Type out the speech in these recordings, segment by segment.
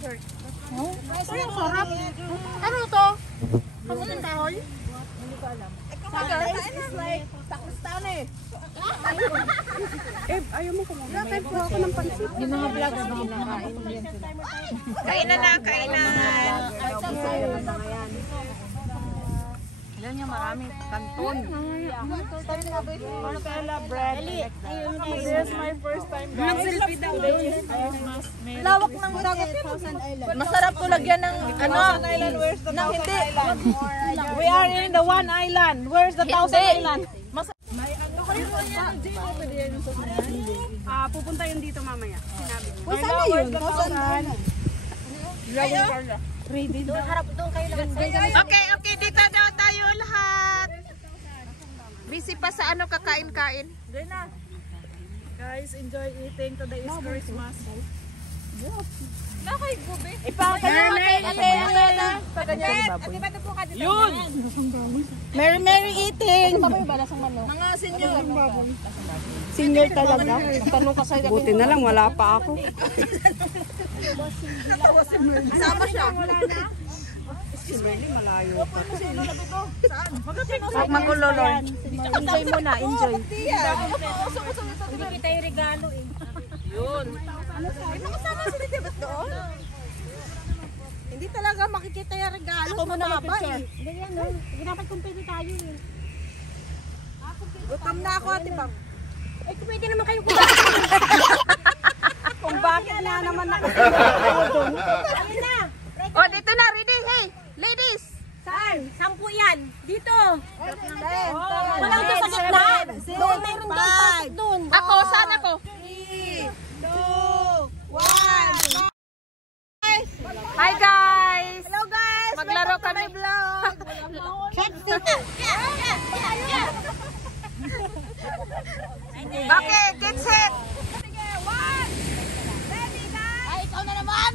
dessert. Oh, ang sarap. Ano to? Kamuting kahoy? Hindi ko alam. It's like Pakistan eh. Ayaw mo kumain. Nakay po ako ng pansit. Yung mga vlogs mga nakain. Kainan na, kainan. Ilan niya marami. Kanton. Marcela bread. This is my first time guys. Lawak ng dagat. Masarap to lagyan ng ano? Ng hindi. We are in the one island. Where's the Thousand Island? Pupunta yun dito mamaya. Sinabi ko. Kung saan yun? Thousand Island. Doon harap doon kayo lahat. Okay, dito daw tayo lahat. Busy pa sa ano kakain-kain. Guys, enjoy eating. Today is Christmas. Nakay gobe. Yun! Merry eating! Mga senior. Senior talaga. Tanong ka sa'yo. Buti na lang, wala pa ako. Sama siya. Huwag magulo, Lord. Enjoy muna, enjoy. Hindi kita yung regalo eh. Yun. Nakasama si Tibet doon? Hindi talaga makikita yung regalo. Ako muna mag-picture. Hindi yan, no? Dapat kumpili tayo eh. Gutom na ako, Ate Bang. Eh, pwede naman kayo kumain. Kung bakit nga naman nakasama doon. Ayun na! Oh, dito na, ready. Hey, ladies. Saan? 10 yan. Dito. Walang Doon sa gitna. Doon, mayroon doon. Pasok doon. Ako, saan ako? 3, 2, 1. Hi guys! Hello guys! Maglaro kami. Vlog! Okay, get set! Ay, ikaw na naman!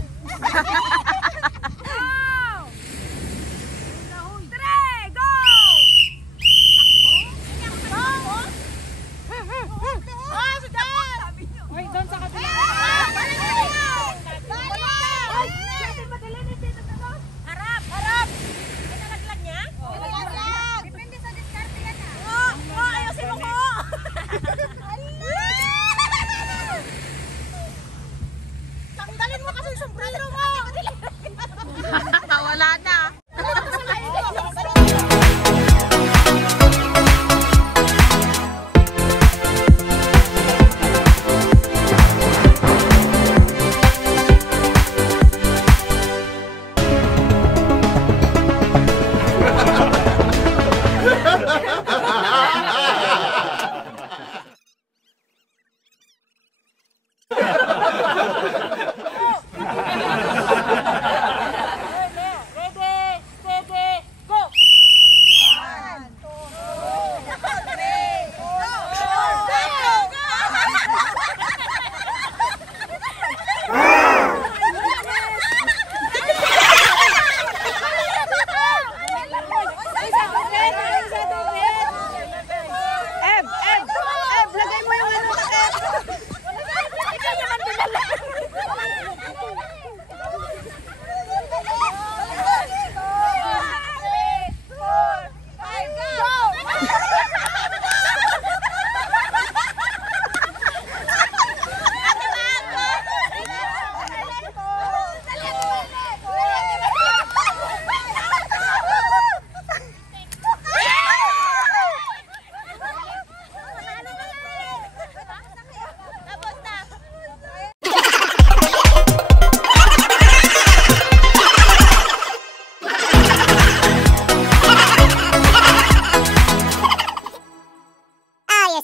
Wala na.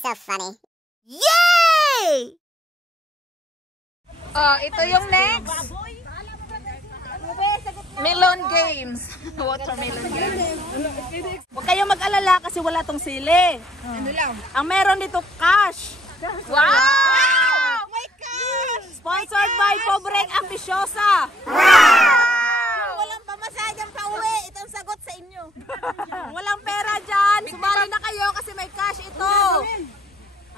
So funny. Yay! Oh, ito yung next. Melon games. Watermelon games. Huwag kayong mag-alala kasi wala tong sili. Ano lang? Ang meron dito cash. Wow! My gosh! Sponsored by Pobreng Ambisyosa. Walang pamasadyang pauwi. Ito ang sagot sa inyo. Walang pera dyan. Sumali na kayo kasi may cash ito.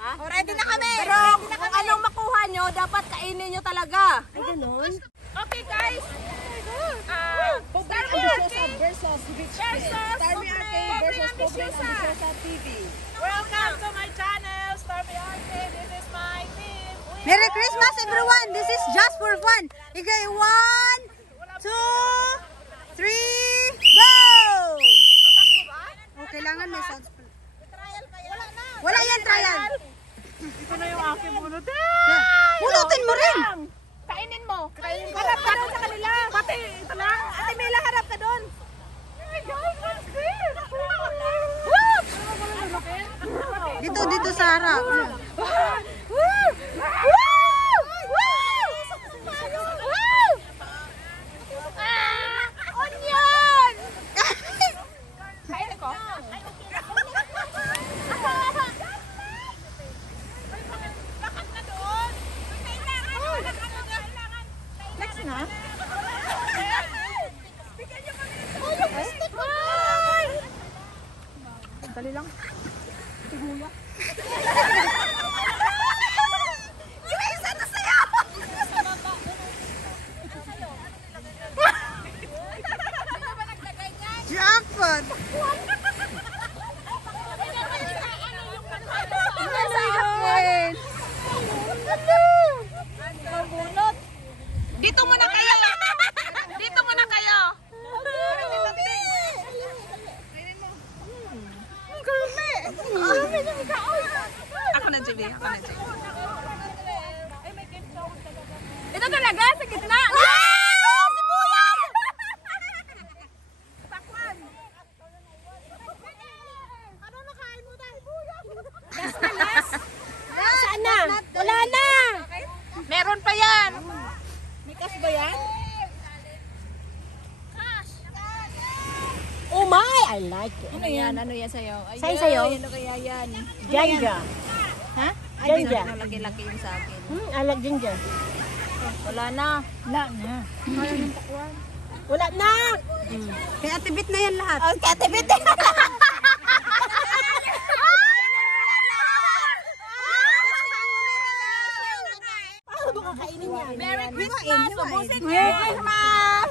Ha? Ready na kami! Pero kung anong makuha nyo, dapat kainin nyo talaga. Ay, ganun? Okay, guys. Star Me Arcade versus Pobre Ambisyosa TV. Welcome to my channel, Star Me Arcade. This is my team. Merry Christmas everyone! This is just for fun. Okay, 1, 2, 3, go! Oh, kailangan may sounds. Wala yan, trial. Ito na yung aking bunot. Pulutin mo rin. Kainin mo. Harap ka doon sa kanila. Pati, ito lang. Ate Mela, harap ka doon. Dito sa harap. Onion! Kainin ko. Next na. Dali lang. Yung isa na sa'yo! Jackpot. Dito muna kayo! Dito muna kayo! Ako na, JB. Ako na, JB. Ito talaga, sa gitna! Sibuyas! Pakwan! Ano nakain mo tayo? Sibuyas! Saan na? Wala na. Meron pa yan! May cash ba yan? Oh my, I like it. Ano yan? Ano yan sa'yo? Sa'yo, sa'yo? Ano kaya yan? Ginger. Ha? Ay, ginger. Laki-laki yung sa akin. I like ginger. Wala na. Wala na. Wala na. Kay Ate Bit na yan lahat. Kay Ate Bit! Merry Christmas! Ubusin niyo! Merry Christmas!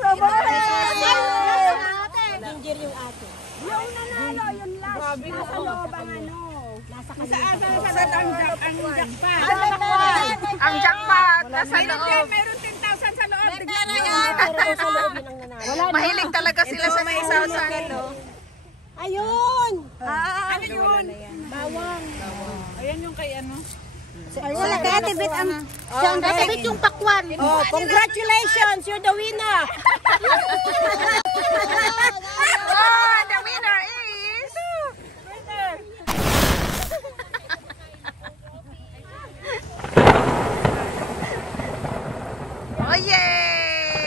Ginger yung ate. Yung nanalo, yun last. Nasa loob ang ano. Saan ang jackpot? Ang jackpot nasa loob. Mayroon 10,000 sa loob. Pero sa loob yun ang nanalo. Wala na. Mahilig talaga sila sa may sausan. Ayun. Ano yun? Bawang. Ayan yung kay ano. Wala. Kay Ate Bit ang... Kay Ate Bit yung pakwan. Oh, congratulations. You're the winner. Oh, the winner is... Oh, yay!